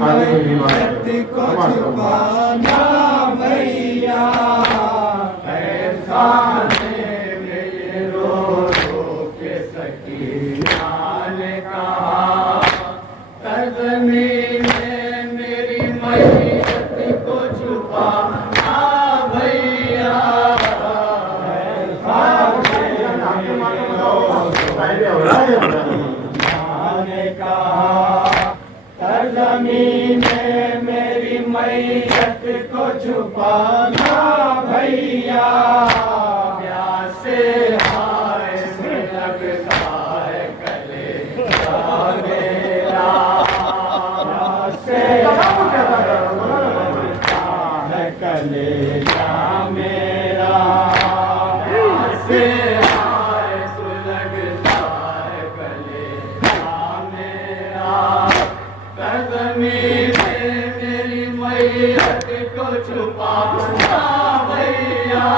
मैयत को छुपाना भैया। खाने में ये रो रो के सकीना ने कहा, तज़मीन में मेरी मैयत को छुपाना भैया। ने कहा, तज़मीन में मेरी मैयत को छुपाना भैया। प्यासे हाय से लगता है कलेजा मेरा, प्यासे है कलेजा मेरा। प्यासे हाय से लगता है कलेजा मेरा। तज़मीन में मेरी मैयत को छुपाना भैया।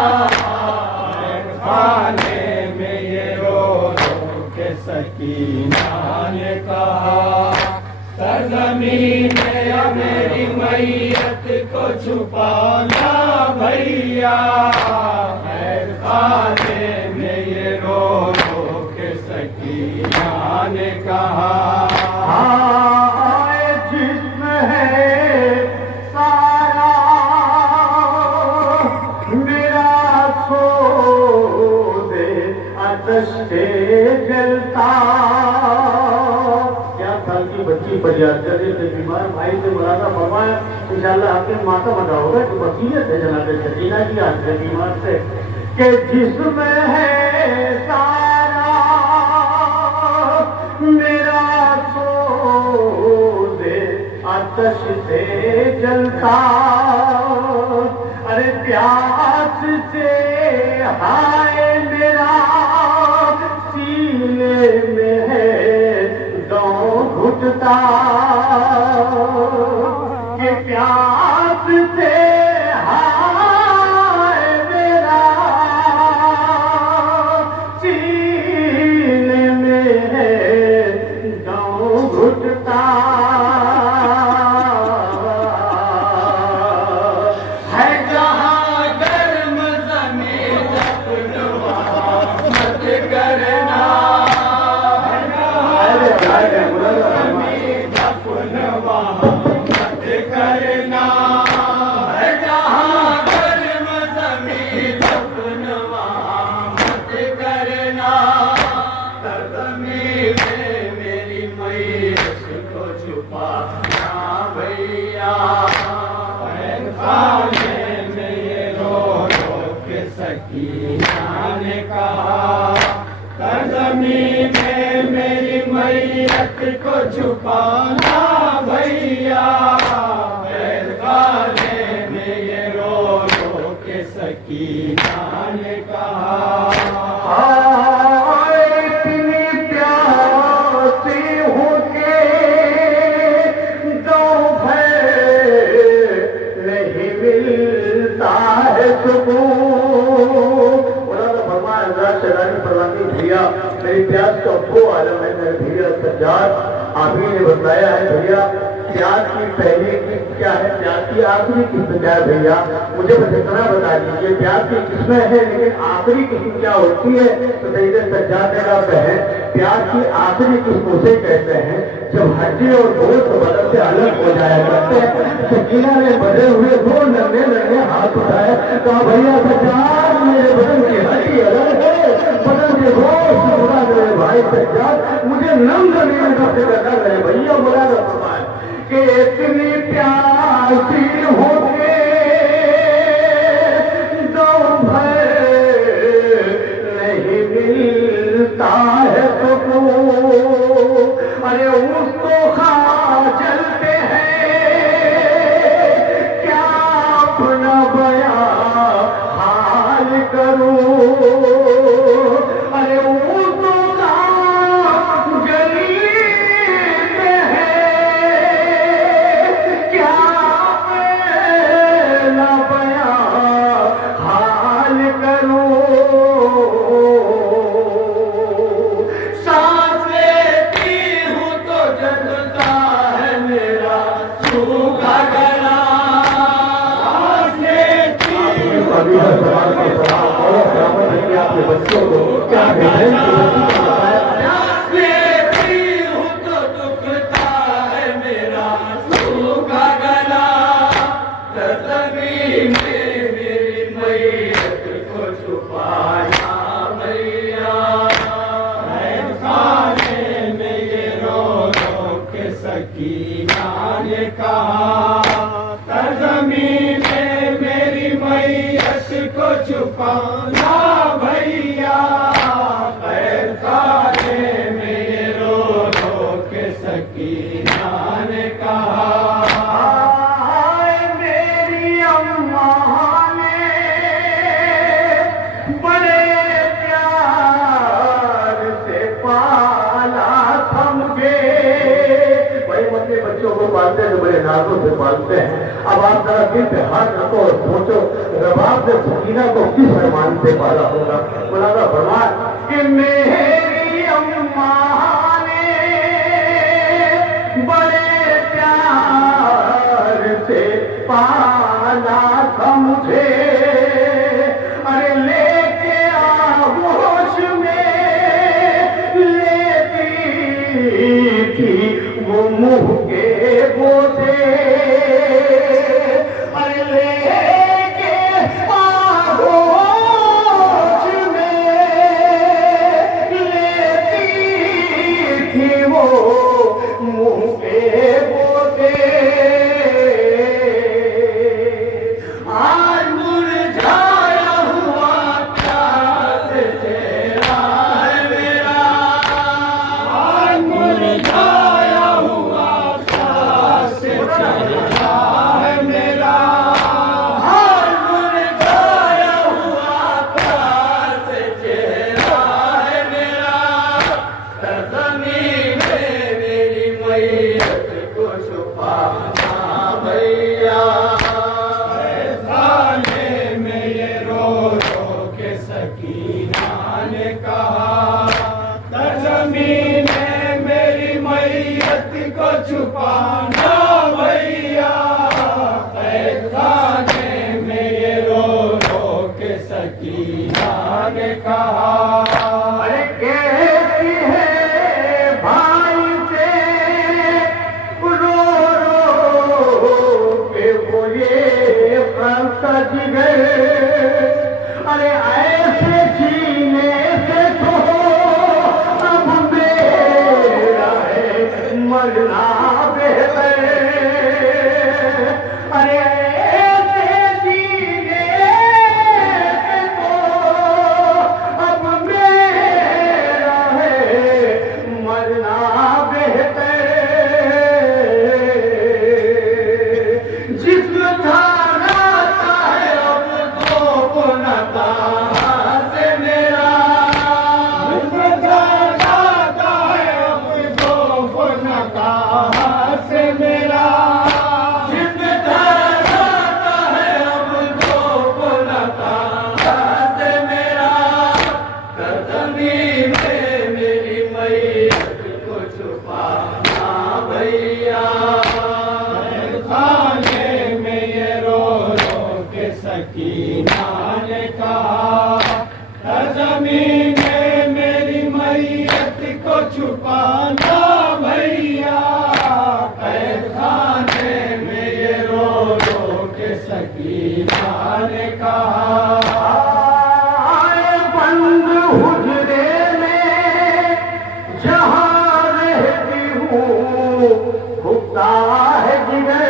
खाने में ये रो रो के सकीना ने कहा, तज़मीन में मेरी मैयत को छुपाना भैया। खाने में ये रो रो के सकीना ने कहा, जलता। क्या साल की बच्ची फरियाद कर रही थी, बीमार भाई से मुलाकात फरमाया, इंशाअल्लाह आपके माता बता होगा कि वसीयत है जनाब सकीना की आज से बीमार से कि जिसमें है सारा मेरा सोदे आतश से जलता। अरे प्यास से हाय मेरा सीने में है दौं घुटता। ये प्यास से हाय मेरा सीने में है दौं घुटता। सकीना ने कहा, तज़मीन में मेरी मैयत को छुपाना भैया। खाने में ये रो रो के सकीना ने कहा, इतनी प्यासी हूँ के दोपहर नहीं मिलता है सुकून। भैया मेरी प्यास का वो आलम है मेरे भैया सज्जाद, आप ही ने बताया है भैया प्यास की पहली किस्म क्या है, प्यास की आखिरी किस्म क्या है भैया, मुझे बस इतना बता दीजिए। प्यास की किस्में है लेकिन आखिरी किस्म क्या होती है? तो सैयद सज्जाद ने कहा बहन, प्यास की आखिरी किस्म उसे कहते हैं जब हड्डी और गोश्त बदन से अलग हो जाया करते हैं। सकीना ने बधे हुए दो नन्हे नन्हे हाथ उठाए, कहा भैया सज्जाद मेरे बदन की हड्डी अलग है, बदन के गोश्त बुरा मेरे भाई सज्जाद, मुझे नम जमीन का फिक्र कर रहे भैया। बोला कि इतनी प्यासी होके दोपहर नहीं मिलता है सुकून। अरे उसको खा चलते हैं क्या अपना बयां हाल करूं। अरे उसको इधर सवाल का सवाल और बराबर है कि आपके बच्चों को क्या भेजें कि बच्ची को बताया लेती हूँ तो दुखता है मेरा सूखा गला, ज़मीन में मेरी मैयत को छुपाना भैया। खाने में ये रो रो के सकीना ने कहा, ज़मीन में मेरी मैयत को छुपाना भैया। खाने में ये रो रो के सकीना ने कहा, आए मेरी अम्मा ने बड़े प्यार से पाला था मुझे। भाई अपने बच्चों को पालते हैं तो बड़े नाजों से पालते हैं। अब आप जरा दिल पे हाथ रखो और सोचो रबाब ने सकीना को किस अरमान से पाला होगा। मौलाना फरमान कि मेरी अम्मा ने बड़े प्यार से पाला था मुझे। अरे लेके आगोश में लेती थी वो मुंह के बोते। अरे लेके आगोश में लेती थी वो मुंह के बोते। आज मुरझाया हुआ प्यास चेहरा है मेरा। आज मुरझाया हुआ प्यास चेहरा है मेरा। आज मुरझाया हुआ प्यास चेहरा है मेरा। ज़मीन में मेरी मैयत को छुपाना भैया। खाने में ये रो रो के सकीना ने कहा, ज़मीन में मेरी मैयत को छुपाना भैया। खाने में ये रो रो के सकीना ने कहा, अरे कहती है भाई से रो रो के बोले फंसा जिगर। अरे ऐसे जीने से तो अब मेरा है मरना बेहतर। अरे ऐसे जीने से तो अब मेरा है मरना बेहतर। जिस्म था नाता है अब तो वो नाता से मेरा। जिस्म था नाता है अब तो वो नाता से मेरा। जिस्म था नाता है अब तो वो नाता से मेरा। ज़मीन में मेरी मैयत को छुपाना भैया। खाने में ये रो रो के सकीना ने कहा, ज़मीन में मेरी मैयत को छुपाना भैया। खाने में ये रो रो के सकीना ने कहा, आए बंद हुजरे में जहाँ रहती हूँ खुदा है जिगर।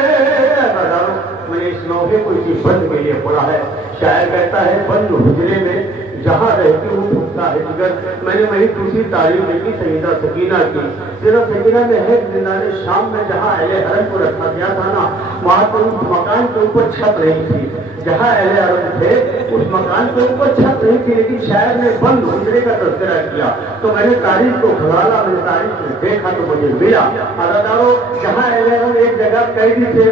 मैंने इस नौके को इसी बंद के लिए पढ़ा है। शायर कहता है बंद हुजरे में जहाँ रहती हूँ खुदा है जिगर। मैंने वही दूसरी तारीफ देखी सईदा सकीना की। जरा सकीना में है जिन्होंने शाम में जहाँ अहले हरम को रखा गया था ना, वहाँ पर उस मकान के ऊपर छत नहीं थी। जहाँ अहले हरम थे उस मकान के ऊपर छत नहीं थी, लेकिन शायर ने बंद हुजरे का तस्करा किया। तो मैंने तारीख को खंगाला, मैंने तारीख में देखा तो मुझे मिला। अदादारों जहाँ अहले हरम एक जगह कैदी थे,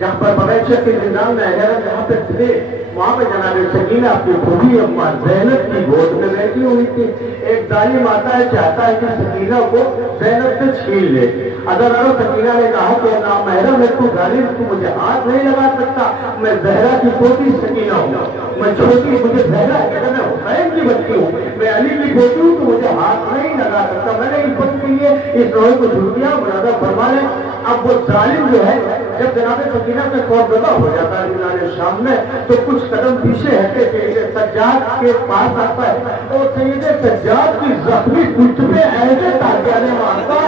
जहाँ पर बगैचा के निजाम में अहले हरम जहाँ पे थे, वहाँ पे जनाब सकीना अपनी बूढ़ी अम्मा ज़ैनब की गोद में बैठी हुई थी। एक जालिम आता है, चाहता है कि सकीना को ज़ैनब से छीन ले। अदालत सकीना ने कहा कि नामहरम है तू जालिम, तू मुझे हाथ नहीं लगा सकता, मैं जहरा की पोती सकीना हूँ, मैं छोटी, मुझे जहरा कहता मैं हुसैन की बच्ची हूँ, मैं अली की बेटी हूँ, तो मुझे हाथ नहीं लगा सकता। मैंने इस बच्चे के लिए इस रोए को झूठ दिया, मुरादा फरमा ले। अब वो जालिम जो है जब जनाब सकीना में खौफजदा हो जाता है बिलाल शाम में, तो कुछ कदम पीछे हटके सैयद सज्जाद के पास आता है और सैयद सज्जाद की जख्मी पुष्ट पे ऐसे तालियां मारता,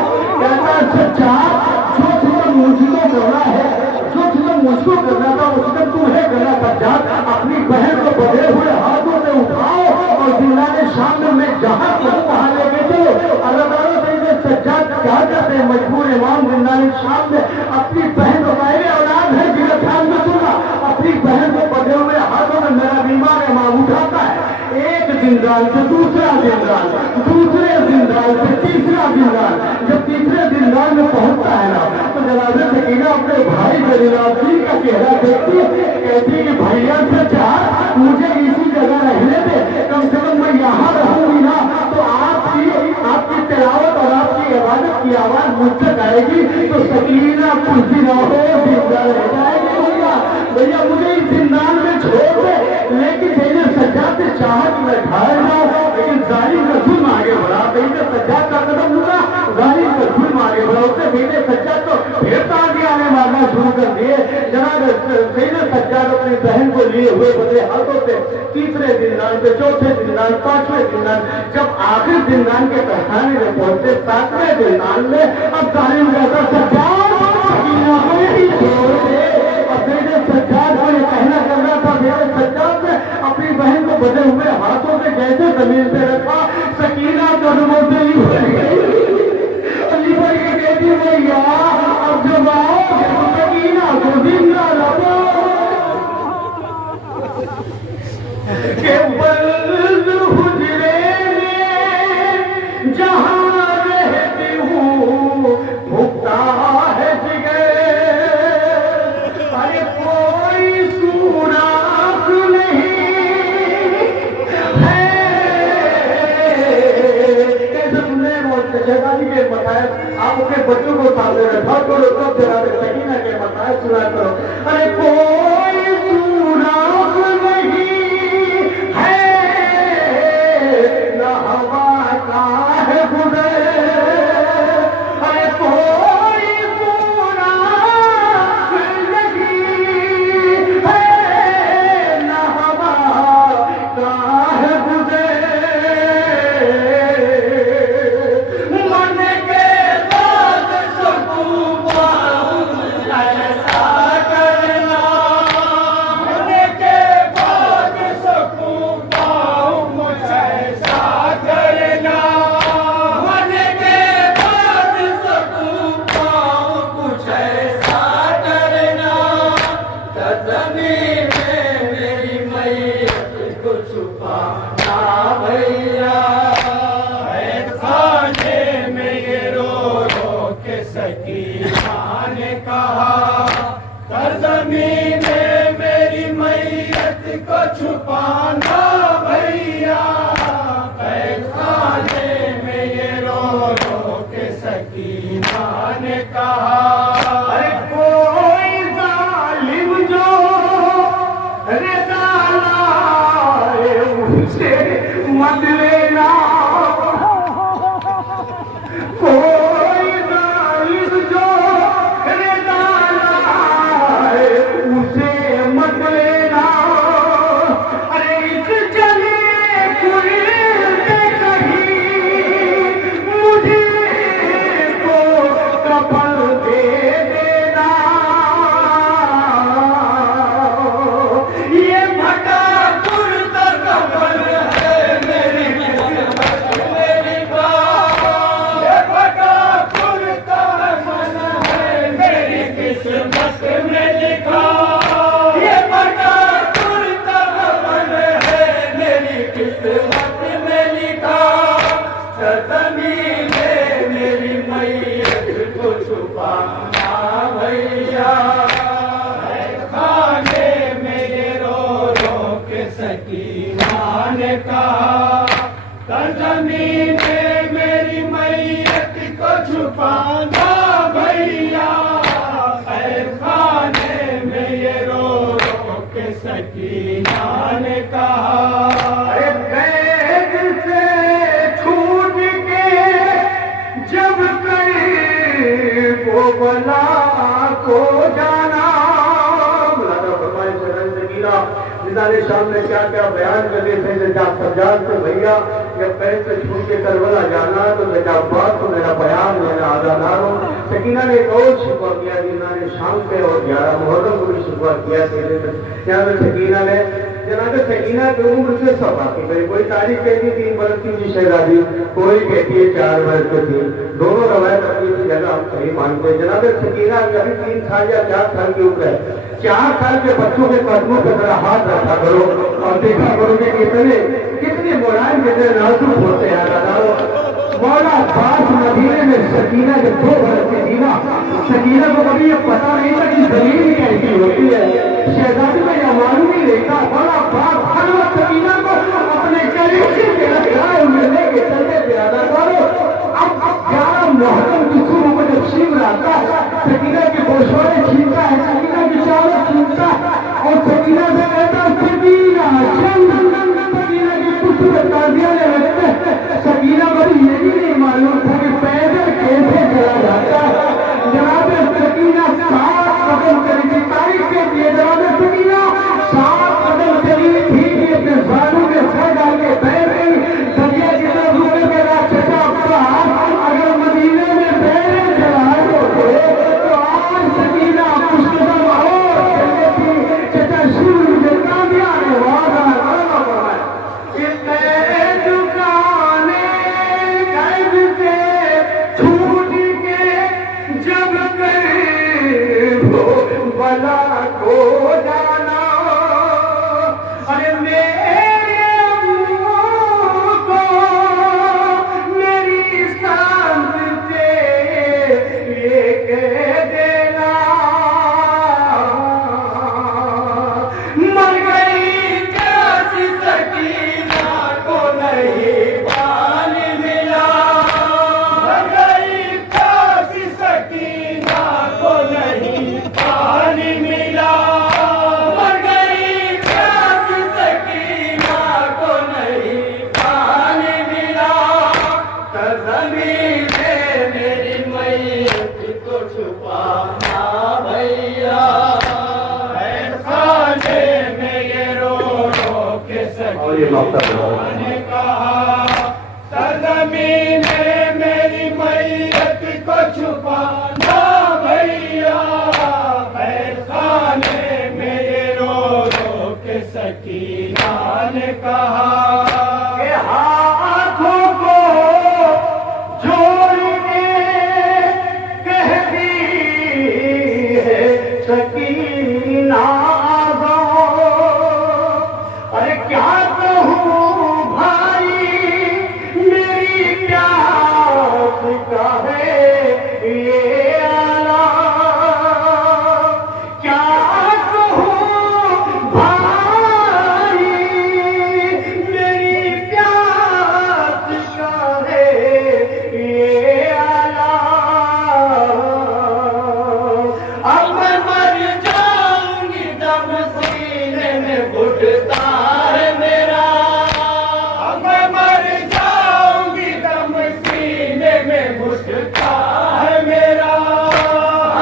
कहता सज्जाद जो तुम्हें मुझको करना है, जो तुम्हें मुझको करना था उसने तुम्हें करना। सज्जाद अपनी बहन को बढ़े हुए हाथों में उठाओ और बिलाल शाम में जहां कहूं वहां लेके चलो। अल्लाह सैयद सज्जाद क्या कहते हैं, मजबूर इमाम बिलाल शाम में अपनी बहन को मेरे औलाद है जिन्हें ध्यान में सुना, अपनी बहन को बढ़े हुए हाथों में मेरा बीमार इमाम उठाता है। एक जिंदाल से दूसरा जिंदाल, दूसरे जिंदाल से तीसरा जिंदाल, जब तीसरे जिंदाल में पहुंचता है ना तो जनाब सकीना अपने भाई जलीलाब्दी का चेहरा देखती है, कहती है कि भैया से चाह मुझे इसी जगह रहने दे, कम से कम मैं यहाँ रहूंगी ना तो आपकी तिलावत और आपकी इबादत की आवाज मुझ तक आएगी, तो सकीना कुछ दिन और जिंदा रह जाएगी। भैया मुझे इस जिंदान में छोड़ दे, लेकिन सैयद सज्जाद से चाहत में ढाल जाओ, लेकिन जालिम का जुल्म आगे बढ़ा। सैयद सज्जाद का कदम रुका, जालिम का जुल्म आगे बढ़ा, उसने सैयद सज्जाद को फिर तालियां मारना शुरू कर दिए। जनाब सैयद सज्जाद अपनी बहन को लिए हुए बदले हाथों से तीसरे जिंदान पे, चौथे जिंदान, पांचवें जिंदान, जब आखिर जिंदान के तहखाने में पहुंचे, सातवें जिंदान में, अब जालिम कहता सज्जाद सकीना को ही छोड़ दे। सज्जाद को ये कहना करना था, मेरे सज्जाद ने अपनी बहन को बधे हुए हाथों से जैसे जमीन पे रखा, सकीना कदमों से ही भर गई। अली भाई के कहती भैया अब जब आओगे तो सकीना को जिंदा रखो के बल्द हुजरे में जहां रहती हूँ भुगता है जिगर, कोई सुराग नहीं है। शहजादी के बताया आप अपने बच्चों को सामने रखा करो, तब जनाब सकीना के बताया सुना करो। अरे कोई सुराग नहीं है, न हवा का है गुजर, अरे कोई सुराग नहीं है, न हवा का है गुजर। छुपाना भैया खाने में ये रो के सकीना ने कहा। अरे कोई जालिम जो रज़ा लाए उनसे मत लेना, कोई जालिम जो रज़ा लाए उसे मत लेना। सकीना ने कहा जमीन में मेरी मैयत को छुपाना वो बला को जाना। मौलाना फरमाए सकीना जिन्होंने सामने क्या क्या बयान करने थे, जब सज्जाद से भैया जब पैर से छू के करबला जाना तो जब बात तो मेरा बयान मेरा आधा ना हो। सकीना ने एक और शिकवा किया जिन्होंने शाम पे और 11 मुहर्रम को भी शिकवा किया। यहाँ पे सकीना ने जनाब सकीना की उम्र से सब आती मेरी कोई तारीख कहती 3 बरस की थी शहजादी, कोई कहती है 4 बरस की थी। दोनों रवायत अपनी जगह हम सही मानते हैं। जनाब सकीना अभी 3 साल या 4 साल की उम्र है। 4 साल के बच्चों के कदमों पर मेरा हाथ रखा करो और देखा करो कि कितने मोरान कितने नाजुक होते हैं। मौला पास मदीने में सकीना जब 2 बरस की थी ना, सकीना को कभी ये पता नहीं था कि जमीन कैसी होती है। शहजादी में यह मालूम ही नहीं था। बड़ा बाप हर वक्त सकीना को अपने करीब से मिलने के चलते ज्यादा करो। अब 11 मुहर्रम की सुबह को जब शिव आता सकीना की गोशवारे छीनता है, सकीना की चावल छीनता और सकीना से कहता सकीना सकीना की कुछ ताजियां लगते। सकीना बड़ी ये भी नहीं मालूम था कि पैदल कैसे चला जाता। जनाब सकीना 7 कदम चली थी। तारीख के दिए जनाब सकीना 7 कदम चली थी कि अपने सालों के सर डाल के पैर गई दरिया की तरफ रुकने के बाद चचा अगर मदीने में पैर चलाए होते तो आज सकीना कुछ कदम और चलती थी। चचा शिव मुझे कामयाब वादा बला को जाना। अरे मेरे को मेरी सांस से ये कह देना मर गई कैसी सकीना को नहीं पानी मिला। मर गई कैसी सकीना को नहीं पानी मिला। मर गई कैसी सकीना को नहीं पानी मिला। ज़मीन में मेरी मैयत को छुपाना भैया, खाने में ये रो रो के सकीना ने कहा। ज़मीन में मेरी मैयत को छुपाना भैया, खाने में ये रो रो के सकीना ने कहा। हाथों को जोड़ के कहती है सकीना अरे क्या कहूँ भाई मेरी प्यास का है ये आला। क्या कहूँ भाई मेरी प्यास का है ये आला। अब मैं मर जाऊंगी दम सीने में घुटता है मेरा। अब मैं मर जाऊंगी दम सीने में घुटता है मेरा।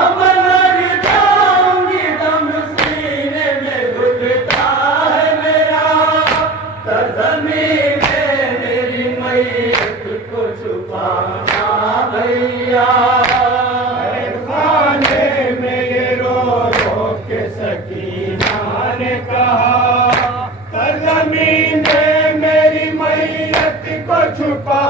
अब मैं मर जाऊंगी दम सीने में घुटता है मेरा। ज़मीन में मेरी मैयत को छुपाना भैया, खाने में ये रो रो के सकीना ने कहा। ज़मीन में मेरी मैयत को छुपा